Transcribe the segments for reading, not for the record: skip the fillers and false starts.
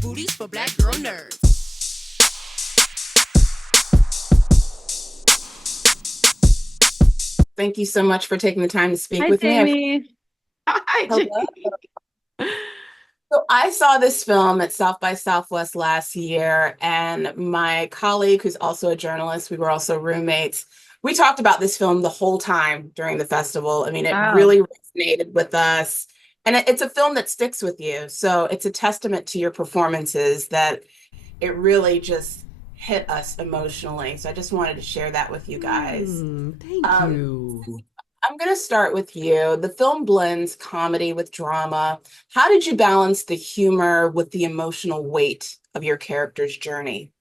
booties for black girl nerds. Thank you so much for taking the time to speak Hi, with me. Jamie. Hi, Hello. Jane. So I saw this film at South by Southwest last year, and my colleague, who's also a journalist, we were also roommates. We talked about this film the whole time during the festival. I mean, it Wow. really resonated with us. And it's a film that sticks with you. So it's a testament to your performances that it really just hit us emotionally. So I just wanted to share that with you guys. Thank Um, you. I'm going to start with you. The film blends comedy with drama. How did you balance the humor with the emotional weight of your character's journey?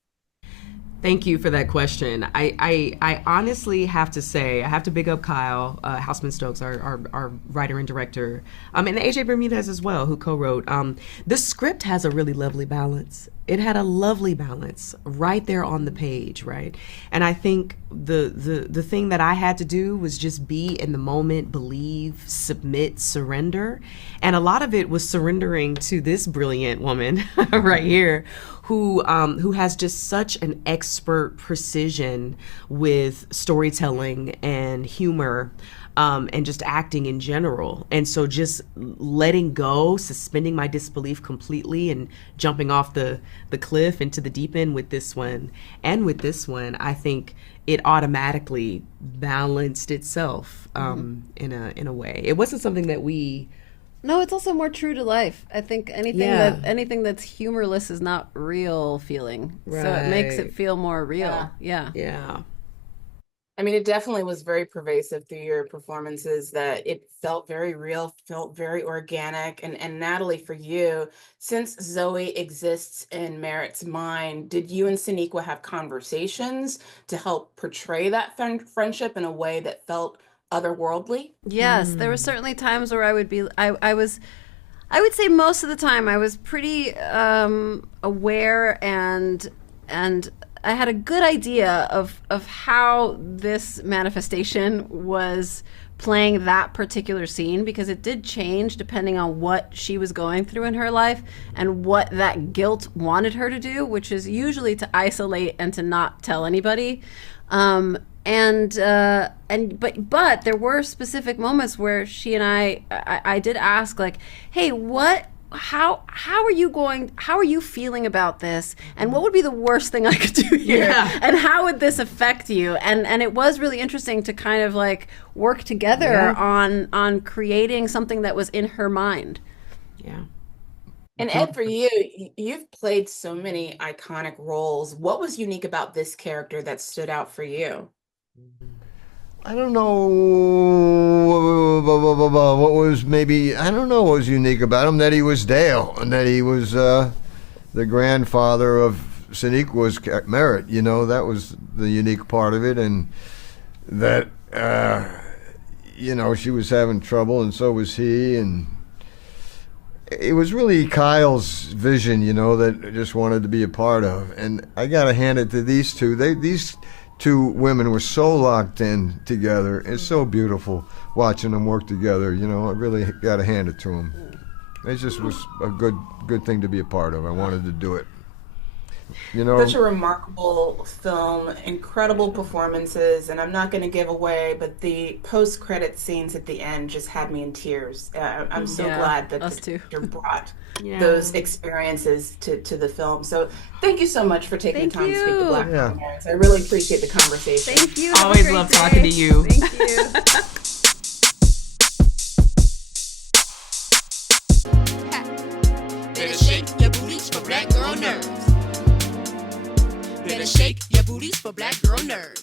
Thank you for that question. I honestly have to say, I have to big up Kyle Houseman Stokes, our writer and director, and AJ Bermudez as well, who co-wrote. The script has a really lovely balance. It had a lovely balance right there on the page, right? And I think the thing that I had to do was just be in the moment, believe, submit, surrender. And a lot of it was surrendering to this brilliant woman right here who has just such an expert precision with storytelling and humor, and just acting in general. And so just letting go, suspending my disbelief completely and jumping off the cliff into the deep end with this one. And with this one, I think it automatically balanced itself, in a way. It wasn't something that we... No, it's also more true to life. I think anything that's humorless is not real feeling. So it makes it Right. feel more real. Yeah. Yeah. I mean, it definitely was very pervasive through your performances that it felt very real, felt very organic. And Natalie, for you, since Zoe exists in Merritt's mind, did you and Sonequa have conversations to help portray that friendship in a way that felt otherworldly? Yes, there were certainly times where I would say most of the time I was pretty aware and I had a good idea of how this manifestation was playing that particular scene, because it did change depending on what she was going through in her life and what that guilt wanted her to do, which is usually to isolate and to not tell anybody. But there were specific moments where she and I did ask, like, hey, how are you feeling about this, and what would be the worst thing I could do here? Yeah. And how would this affect you? And it was really interesting to kind of like work together on creating something that was in her mind. Yeah. And Ed, for you, you've played so many iconic roles. What was unique about this character that stood out for you? I don't know what was maybe, I don't know what was unique about him, that he was Dale and that he was the grandfather of Sonequa's Merritt. You know, that was the unique part of it. And that, she was having trouble and so was he. And it was really Kyle's vision, that I just wanted to be a part of. And I got to hand it to these two. These two women were so locked in together. It's so beautiful watching them work together. I really got to hand it to them. It just was a good thing to be a part of. I wanted to do it. Such a remarkable film, incredible performances, and I'm not going to give away, but the post-credit scenes at the end just had me in tears. I'm so glad that us the too. director brought Yeah. those experiences to the film. So thank you so much for taking the Thank time to speak to you. Black Yeah. parents. I really appreciate the conversation. Thank you. Have a Always great love day. talking to you. Thank you. Better shake your booties for black girl nerves. Better shake your booties for black girl nerves.